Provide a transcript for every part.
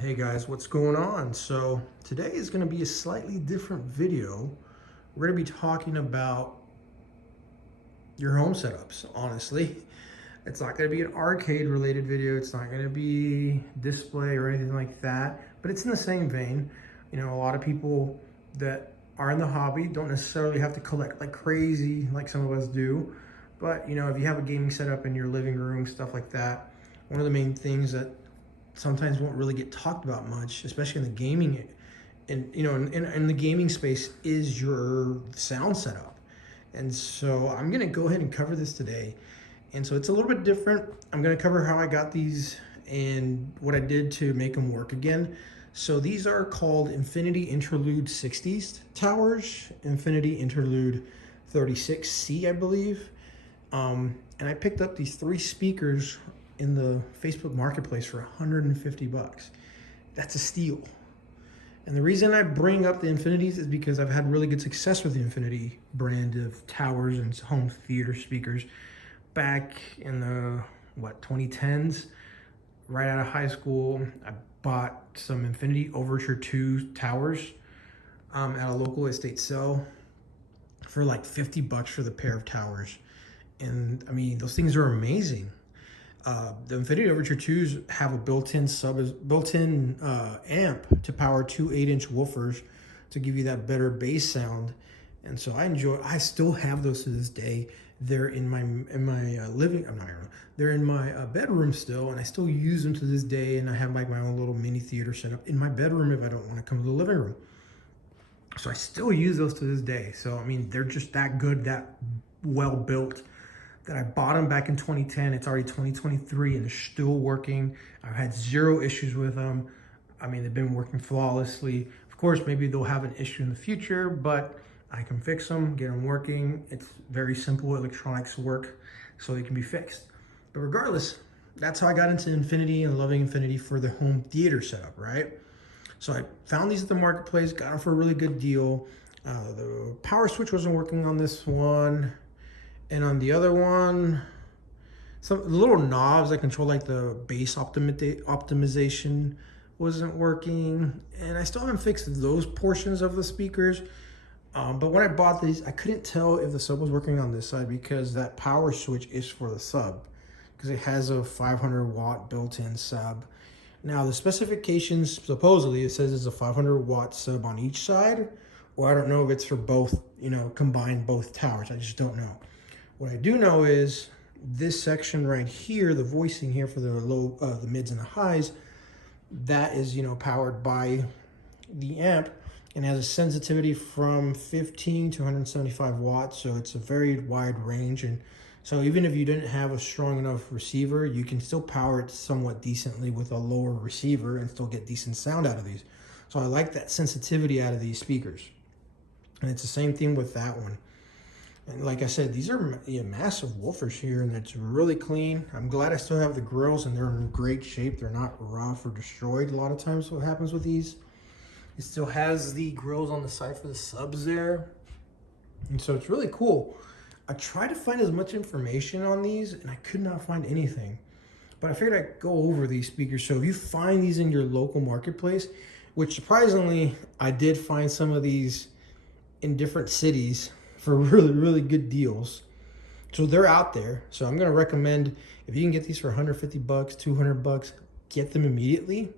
Hey guys, what's going on? So today is going to be a slightly different video. We're going to be talking about your home setups, honestly. It's not going to be an arcade related video. It's not going to be display or anything like that, but it's in the same vein. You know, a lot of people that are in the hobby don't necessarily have to collect like crazy like some of us do. But, you know, if you have a gaming setup in your living room, stuff like that, one of the main things that sometimes won't really get talked about much, especially in the gaming and you know in the gaming space, is your sound setup. And so I'm gonna go ahead and cover this today. And so it's a little bit different. I'm gonna cover how I got these and what I did to make them work again. So these are called Infinity Interlude 60s towers, Infinity Interlude 36C, I believe. And I picked up these three speakers in the Facebook Marketplace for 150 bucks. That's a steal. And the reason I bring up the Infinities is because I've had really good success with the Infinity brand of towers and home theater speakers back in the 2010s. Right out of high school, I bought some Infinity Overture 2 towers at a local estate sale for like 50 bucks for the pair of towers. And I mean, those things are amazing. The Infinity Overture 2s have a built-in amp to power two 8-inch woofers to give you that better bass sound. And so I still have those to this day. They're in my living, I'm not gonna, they're in my bedroom still, and I still use them to this day. And I have like my own little mini theater set up in my bedroom if I don't want to come to the living room. So I still use those to this day. So I mean, they're just that good, that well built, that I bought them back in 2010. It's already 2023 and they're still working. I've had zero issues with them. I mean, they've been working flawlessly. Of course, maybe they'll have an issue in the future, but I can fix them, get them working. It's very simple electronics work, so they can be fixed. But regardless, that's how I got into Infinity and loving Infinity for the home theater setup, right? So I found these at the marketplace, got them for a really good deal. The power switch wasn't working on this one. And on the other one, some little knobs that control like the bass optimization wasn't working. And I still haven't fixed those portions of the speakers. But when I bought these, I couldn't tell if the sub was working on this side because that power switch is for the sub, because it has a 500 watt built-in sub. Now the specifications, supposedly it says it's a 500 watt sub on each side, or I don't know if it's for both, you know, combine both towers. I just don't know. What I do know is this section right here, the voicing here for the low, the mids and the highs, that is, you know, powered by the amp and has a sensitivity from 15 to 175 watts. So it's a very wide range. And so even if you didn't have a strong enough receiver, you can still power it somewhat decently with a lower receiver and still get decent sound out of these. So I like that sensitivity out of these speakers. And it's the same thing with that one. And like I said, these are massive woofers here, and it's really clean. I'm glad I still have the grills and they're in great shape. They're not rough or destroyed. A lot of times what happens with these, it still has the grills on the side for the subs there. And so it's really cool. I tried to find as much information on these and I could not find anything. But I figured I'd go over these speakers. So if you find these in your local marketplace, which surprisingly, I did find some of these in different cities for really, really good deals. So they're out there. So I'm gonna recommend, if you can get these for 150 bucks, 200 bucks, get them immediately,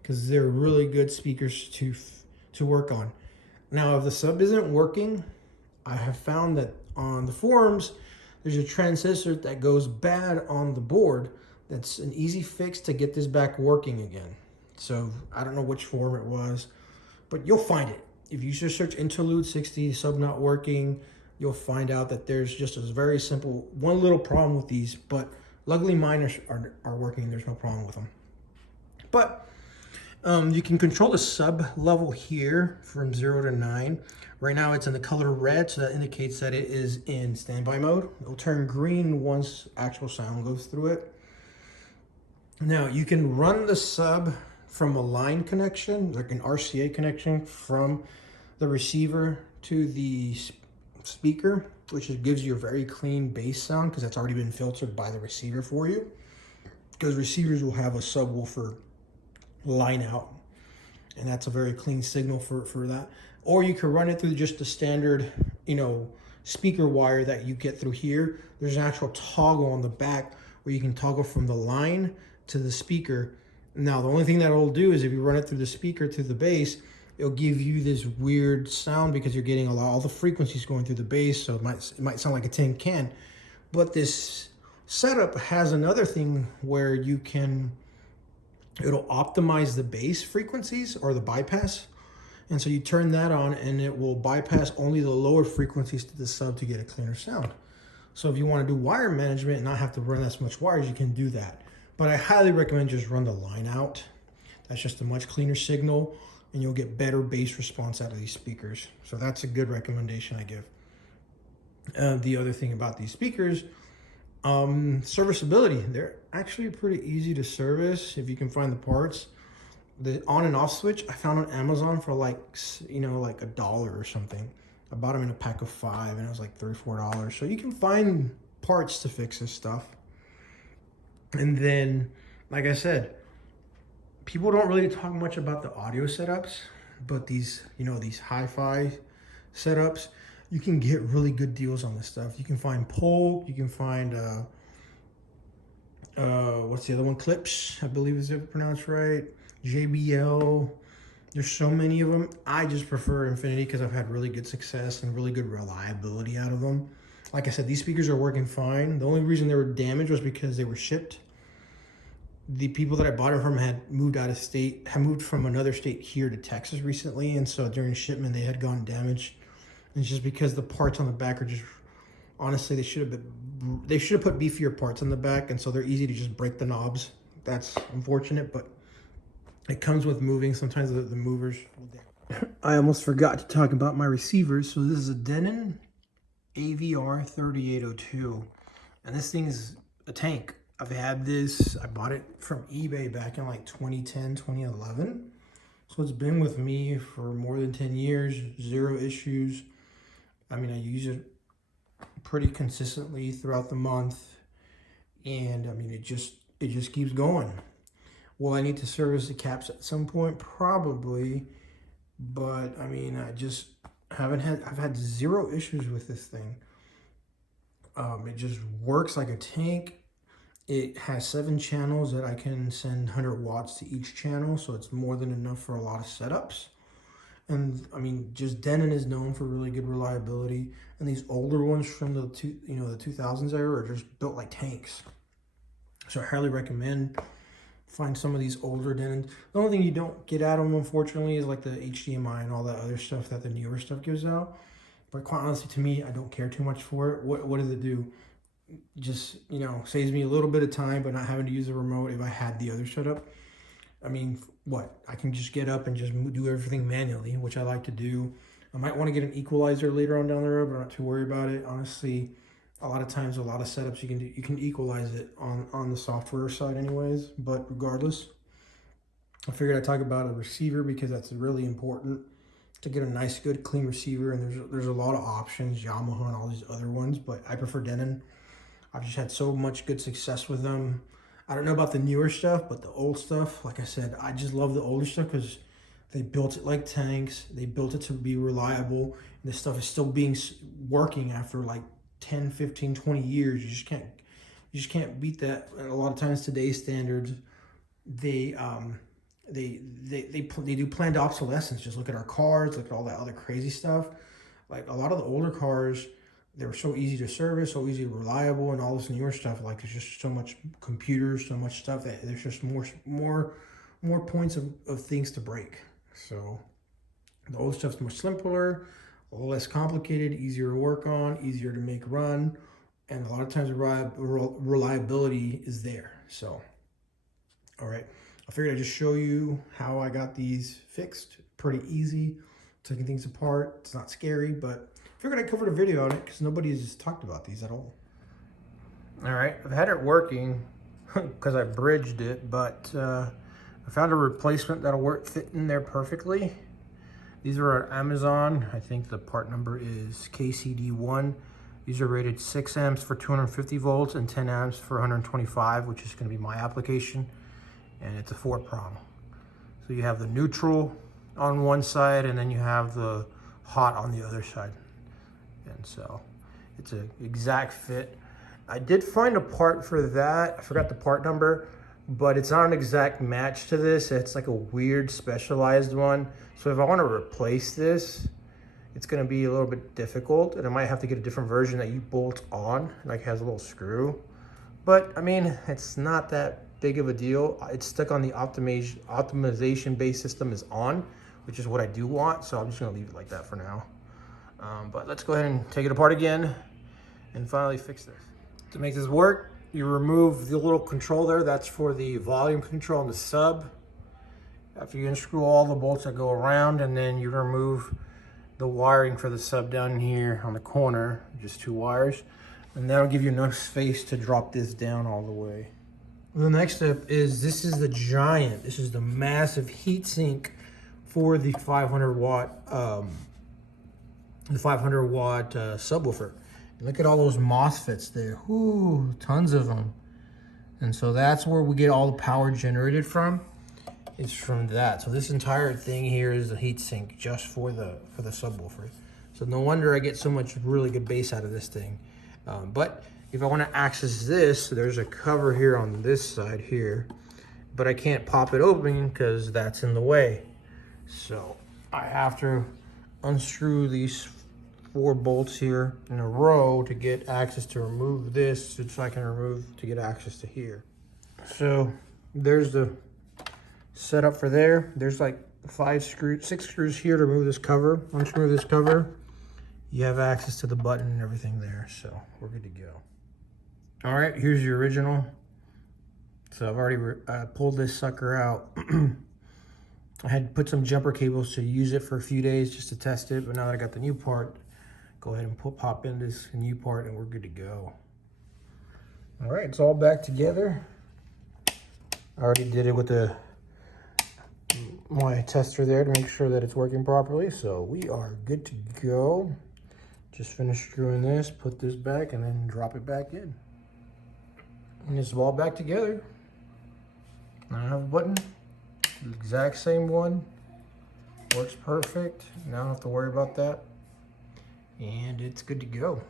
because they're really good speakers to work on. Now, if the sub isn't working, I have found that on the forums, there's a transistor that goes bad on the board. That's an easy fix to get this back working again. So I don't know which forum it was, but you'll find it. If you just search Interlude 60 sub not working, you'll find out that there's just a very simple, one little problem with these, but luckily mine are working. There's no problem with them. But you can control the sub level here from 0 to 9. Right now it's in the color red, so that indicates that it is in standby mode. It'll turn green once actual sound goes through it. Now you can run the sub from a line connection, like an RCA connection, from the receiver to the speaker, which gives you a very clean bass sound because that's already been filtered by the receiver for you. Because receivers will have a subwoofer line out. And that's a very clean signal for that. Or you can run it through just the standard, you know, speaker wire that you get through here. There's an actual toggle on the back where you can toggle from the line to the speaker. Now, the only thing that it'll do is if you run it through the speaker to the bass, it'll give you this weird sound because you're getting all the frequencies going through the bass, so it might sound like a tin can. But this setup has another thing where you can, it'll optimize the bass frequencies or the bypass. And so you turn that on and it will bypass only the lower frequencies to the sub to get a cleaner sound. So if you want to do wire management and not have to run as much wires, you can do that. But I highly recommend just run the line out. That's just a much cleaner signal and you'll get better bass response out of these speakers. So that's a good recommendation I give. The other thing about these speakers, serviceability. They're actually pretty easy to service if you can find the parts. The on and off switch I found on Amazon for like, you know, like $1 or something. I bought them in a pack of 5 and it was like $3 or $4. So you can find parts to fix this stuff. And then, like I said, people don't really talk much about the audio setups, but these, you know, these hi-fi setups, you can get really good deals on this stuff. You can find Polk, you can find, what's the other one? Klipsch, I believe is it pronounced right. JBL. There's so many of them. I just prefer Infinity because I've had really good success and really good reliability out of them. Like I said, these speakers are working fine. The only reason they were damaged was because they were shipped. The people that I bought it from had moved out of state, had moved from another state here to Texas recently. And so during shipment, they had gone damaged. And it's just because the parts on the back are just, honestly, they should have put beefier parts on the back. And so they're easy to just break the knobs. That's unfortunate, but it comes with moving. Sometimes the movers will damage. I almost forgot to talk about my receivers. So this is a Denon AVR 3802. And this thing is a tank. I've had this, I bought it from eBay back in like 2010, 2011. So it's been with me for more than 10 years, 0 issues. I mean, I use it pretty consistently throughout the month. And I mean, it just keeps going. Will I need to service the caps at some point? Probably. But I mean, I've had 0 issues with this thing. It just works like a tank. It has 7 channels that I can send 100 watts to each channel, so it's more than enough for a lot of setups. And I mean, just Denon is known for really good reliability, and these older ones from the 2000s era are just built like tanks. So I highly recommend find some of these older Denons. The only thing you don't get out of them, unfortunately, is like the HDMI and all that other stuff that the newer stuff gives out. But quite honestly, to me, I don't care too much for it. What does it do? Just, you know, saves me a little bit of time, but not having to use a remote if I had the other setup. I mean, what? I can just get up and just do everything manually, which I like to do. I might want to get an equalizer later on down the road, but I'm not too worried about it. Honestly, a lot of times, a lot of setups you can equalize it on the software side anyways. But regardless, I figured I'd talk about a receiver because that's really important to get a nice, good, clean receiver. And there's a lot of options, Yamaha and all these other ones, but I prefer Denon. I've just had so much good success with them. I don't know about the newer stuff, but the old stuff, like I said, I just love the older stuff because they built it like tanks. They built it to be reliable. And this stuff is still working after like 10, 15, 20 years. You just can't beat that. And a lot of times today's standards, they do planned obsolescence. Just look at our cars, look at all that other crazy stuff. Like a lot of the older cars, they were so easy to service, so easy to reliable, and all this newer stuff, like there's just so much computers, so much stuff that there's just more points of things to break. So the old stuff's much simpler, a little less complicated, easier to work on, easier to make run, and a lot of times reliability is there. So, all right, I figured I'd just show you how I got these fixed. Pretty easy, taking things apart. It's not scary, but I figured I covered a video on it because nobody has talked about these at all. All right, I've had it working because I bridged it, but I found a replacement that'll fit in there perfectly. These are on Amazon. I think the part number is KCD1. These are rated 6 amps for 250 volts and 10 amps for 125, which is going to be my application. And it's a 4-prong. So you have the neutral on one side and then you have the hot on the other side. And so it's an exact fit. I did find a part for that. I forgot the part number, but it's not an exact match to this. It's like a weird specialized one. So if I want to replace this, it's going to be a little bit difficult, and I might have to get a different version that you bolt on, like has a little screw. But I mean, it's not that big of a deal. It's stuck on the optimization base system is on, which is what I do want. So I'm just going to leave it like that for now. But let's go ahead and take it apart again and finally fix this. To make this work, you remove the little control there. That's for the volume control on the sub. After you unscrew all the bolts that go around, and then you remove the wiring for the sub down here on the corner, just 2 wires. And that'll give you enough space to drop this down all the way. The next step is, this is the massive heatsink for the 500 watt subwoofer. Look at all those MOSFETs there. Ooh, tons of them. And so that's where we get all the power generated from. It's from that. So this entire thing here is a heatsink just for the subwoofer. So no wonder I get so much really good bass out of this thing. But if I want to access this, there's a cover here on this side here, but I can't pop it open because that's in the way. So I have to unscrew these 4 bolts here in a row to get access to remove this, so I can get access to here. So there's the setup for there. There's like 6 screws here to remove this cover. Unscrew this cover. You have access to the button and everything there, so we're good to go. All right, here's your original. So I've already pulled this sucker out. I had put some jumper cables to use it for a few days just to test it, but now that I got the new part, go ahead and pop in this new part and we're good to go. All right, it's all back together. I already did it with my tester there to make sure that it's working properly, so we are good to go. Just finish screwing this, put this back, and then drop it back in. And it's all back together. Now I have a button, the exact same one. Works perfect. Now I don't have to worry about that. And it's good to go.